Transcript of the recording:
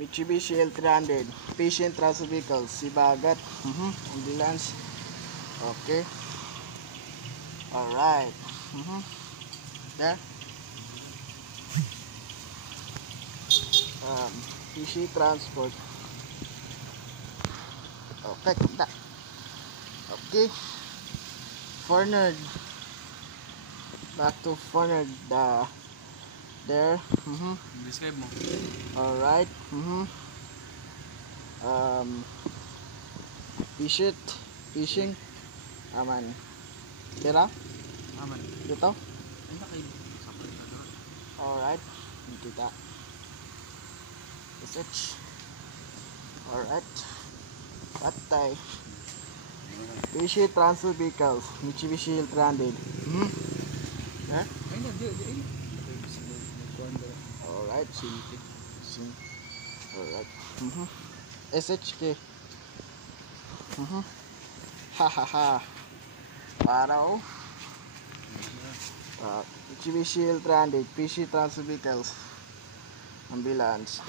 Mitsubishi L300, patient transfer vehicle, Sibagat, ambulance. Okay. Alright. There. PC transport. Okay, kita. Okay. Fornerd. Back to Fornerd. There. Describe mo. Alright. Fishing. Aman. Tira? Aman. Dito? Ay, nakain. Alright. Kita. SH. Alright. Patay. PC transfer vehicles. Mitsubishi L300. Ha? Ay, na, di. Alright. Alright. SHK. Hahaha. Paraw. Mitsubishi L300. PC transfer vehicles. Ambulance.